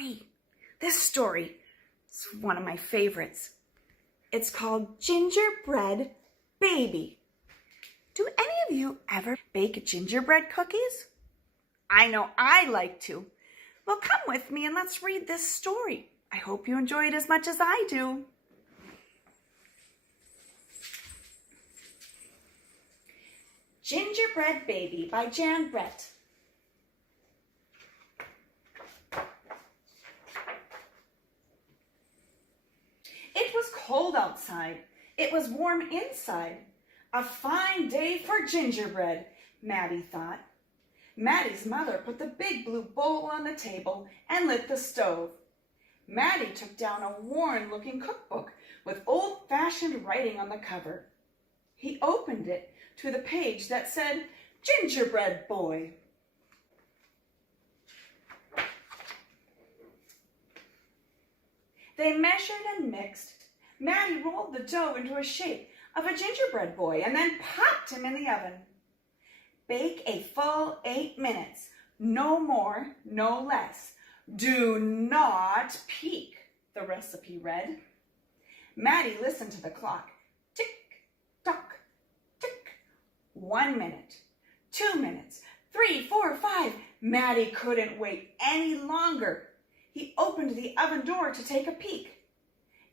story. This story is one of my favorites. It's called Gingerbread Baby. Do any of you ever bake gingerbread cookies? I know I like to. Well, come with me and let's read this story. I hope you enjoy it as much as I do. Gingerbread Baby by Jan Brett. It was cold outside. It was warm inside. A fine day for gingerbread, Maddie thought. Maddie's mother put the big blue bowl on the table and lit the stove. Maddie took down a worn-looking cookbook with old-fashioned writing on the cover. He opened it to the page that said, Gingerbread Boy. They measured and mixed. Maddie rolled the dough into a shape of a gingerbread boy and then popped him in the oven. Bake a full 8 minutes, no more, no less. Do not peek, the recipe read. Maddie listened to the clock. Tick, tock, tick. 1 minute, 2 minutes, 3, 4, 5. Maddie couldn't wait any longer. He opened the oven door to take a peek.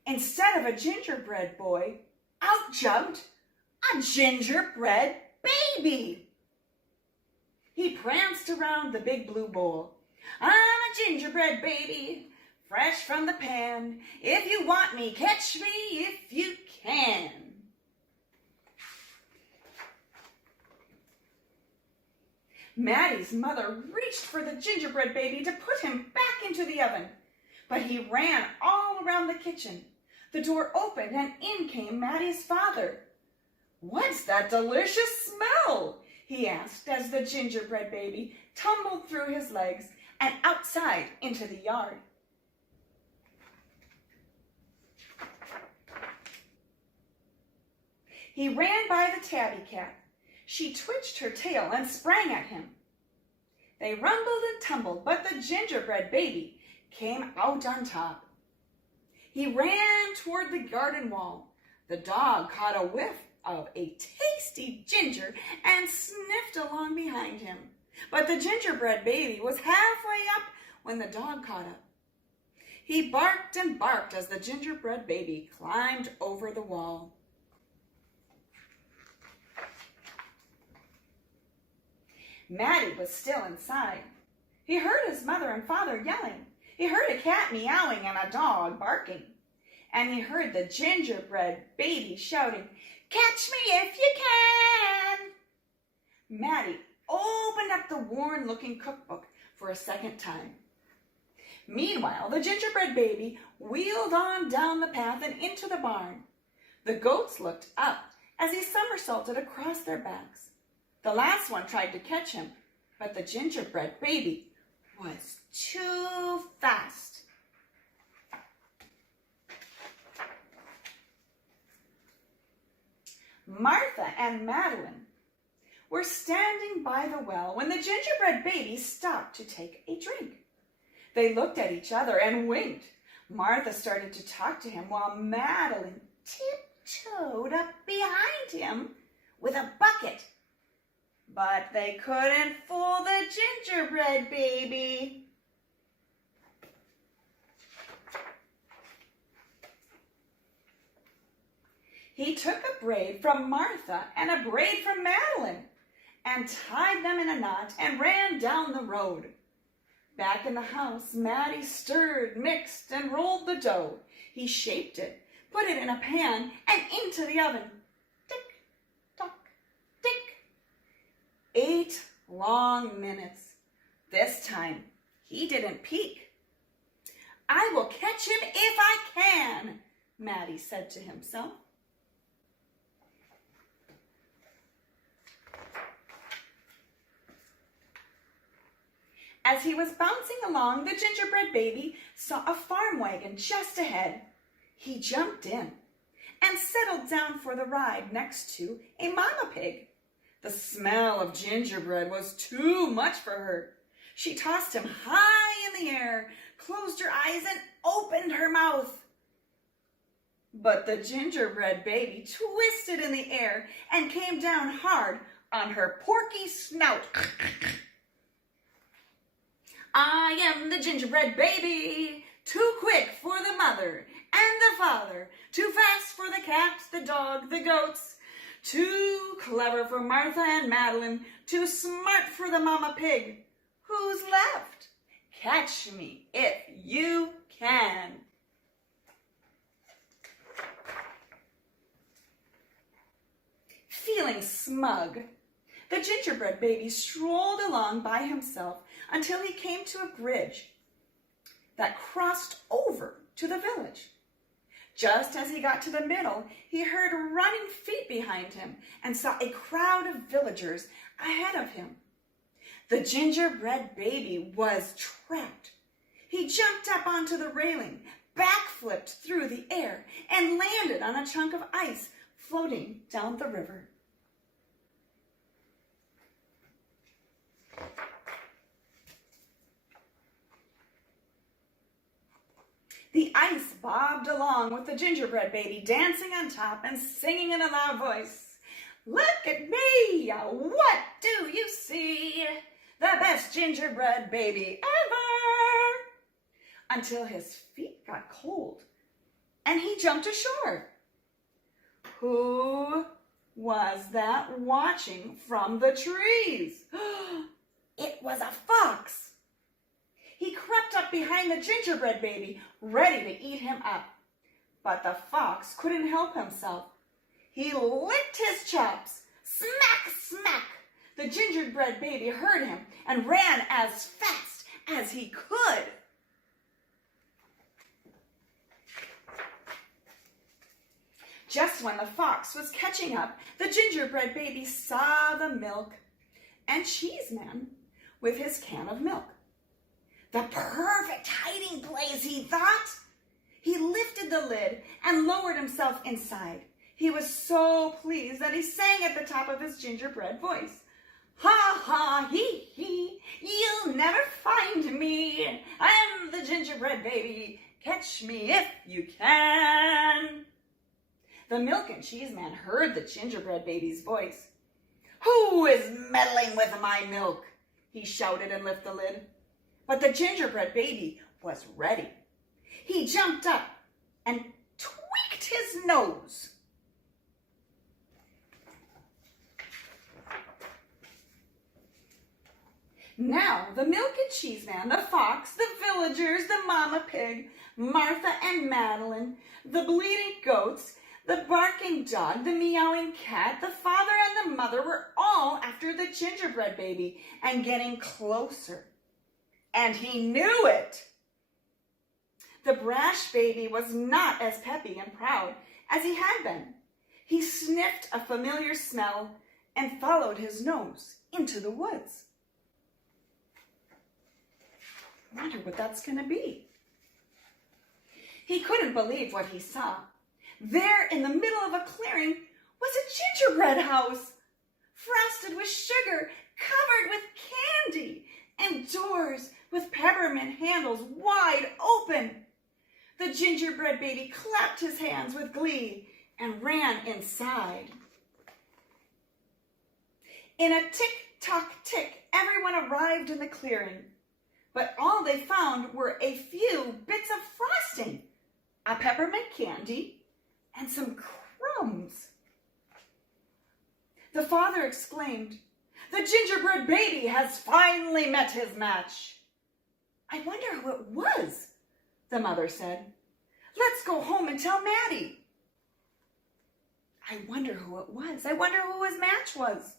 Instead of a gingerbread boy, out jumped a gingerbread baby. He pranced around the big blue bowl. I'm a gingerbread baby, fresh from the pan. If you want me, catch me if you can. Maddie's mother reached for the gingerbread baby to put him back into the oven, but he ran all around the kitchen. The door opened and in came Maddie's father. What's that delicious smell? He asked as the gingerbread baby tumbled through his legs and outside into the yard. He ran by the tabby cat. She twitched her tail and sprang at him. They rumbled and tumbled, but the gingerbread baby came out on top. He ran toward the garden wall. The dog caught a whiff of a tasty ginger and sniffed along behind him. But the gingerbread baby was halfway up when the dog caught up. He barked and barked as the gingerbread baby climbed over the wall. Maddie was still inside. He heard his mother and father yelling. He heard a cat meowing and a dog barking. And he heard the gingerbread baby shouting, catch me if you can. Maddie opened up the worn-looking cookbook for a second time. Meanwhile, the gingerbread baby wheeled on down the path and into the barn. The goats looked up as he somersaulted across their backs. The last one tried to catch him, but the gingerbread baby was too fast. Martha and Madeline were standing by the well when the gingerbread baby stopped to take a drink. They looked at each other and winked. Martha started to talk to him while Madeline tiptoed up behind him with a bucket. But they couldn't fool the gingerbread baby. He took a braid from Martha and a braid from Madeline and tied them in a knot and ran down the road. Back in the house, Maddie stirred, mixed, and rolled the dough. He shaped it, put it in a pan, and into the oven. Tick, tock, tick. 8 long minutes. This time, he didn't peek. I will catch him if I can, Maddie said to himself. As he was bouncing along, the gingerbread baby saw a farm wagon just ahead. He jumped in and settled down for the ride next to a mama pig. The smell of gingerbread was too much for her. She tossed him high in the air, closed her eyes, and opened her mouth. But the gingerbread baby twisted in the air and came down hard on her porky snout. I am the gingerbread baby, too quick for the mother and the father, too fast for the cat, the dog, the goats, too clever for Martha and Madeline, too smart for the mama pig. Who's left? Catch me if you can. Feeling smug, the gingerbread baby strolled along by himself until he came to a bridge that crossed over to the village. Just as he got to the middle, he heard running feet behind him and saw a crowd of villagers ahead of him. The gingerbread baby was trapped. He jumped up onto the railing, backflipped through the air, and landed on a chunk of ice floating down the river. The ice bobbed along with the gingerbread baby dancing on top and singing in a loud voice. Look at me, what do you see? The best gingerbread baby ever! Until his feet got cold and he jumped ashore. Who was that watching from the trees? It was a fox. He crept up behind the gingerbread baby, ready to eat him up. But the fox couldn't help himself. He licked his chops. Smack, smack! The gingerbread baby heard him and ran as fast as he could. Just when the fox was catching up, the gingerbread baby saw the milk and cheese man with his can of milk. The perfect hiding place, he thought. He lifted the lid and lowered himself inside. He was so pleased that he sang at the top of his gingerbread voice. Ha ha hee hee, you'll never find me. I'm the gingerbread baby. Catch me if you can. The milk and cheese man heard the gingerbread baby's voice. Who is meddling with my milk? He shouted and lifted the lid. But the gingerbread baby was ready. He jumped up and tweaked his nose. Now the milk and cheese man, the fox, the villagers, the mama pig, Martha and Madeline, the bleating goats, the barking dog, the meowing cat, the father and the mother were all after the gingerbread baby and getting closer. And he knew it. The brash baby was not as peppy and proud as he had been. He sniffed a familiar smell and followed his nose into the woods. I wonder what that's going to be. He couldn't believe what he saw. There in the middle of a clearing was a gingerbread house, frosted with sugar, covered with candy, and doors with peppermint handles wide open. The gingerbread baby clapped his hands with glee and ran inside. In a tick-tock-tick, everyone arrived in the clearing, but all they found were a few bits of frosting, a peppermint candy, and some crumbs. The father exclaimed, "The gingerbread baby has finally met his match." "I wonder who it was," the mother said. "Let's go home and tell Maddie." I wonder who it was. I wonder who his match was.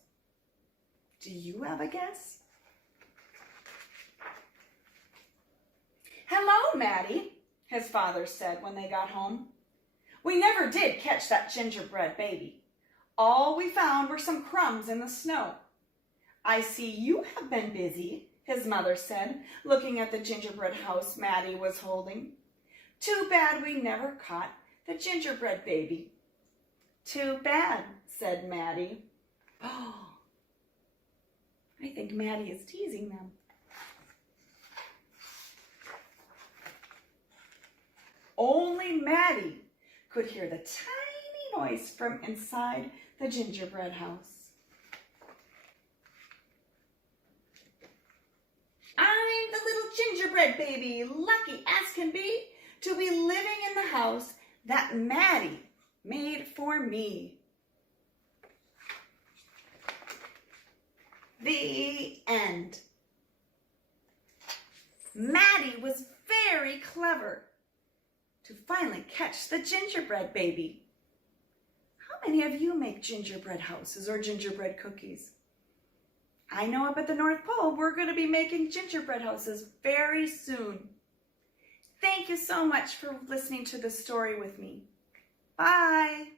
Do you have a guess? "Hello, Maddie," his father said when they got home. "We never did catch that gingerbread baby. All we found were some crumbs in the snow." "I see you have been busy," his mother said, looking at the gingerbread house Maddie was holding. "Too bad we never caught the gingerbread baby." "Too bad," said Maddie. Oh, I think Maddie is teasing them. only Maddie could hear the tiny voice from inside the gingerbread house. I'm the little gingerbread baby, lucky as can be to be living in the house that Maddie made for me. The end. Maddie was very clever to finally catch the gingerbread baby. How many of you make gingerbread houses or gingerbread cookies? I know up at the North Pole, we're going to be making gingerbread houses very soon. Thank you so much for listening to the story with me. Bye.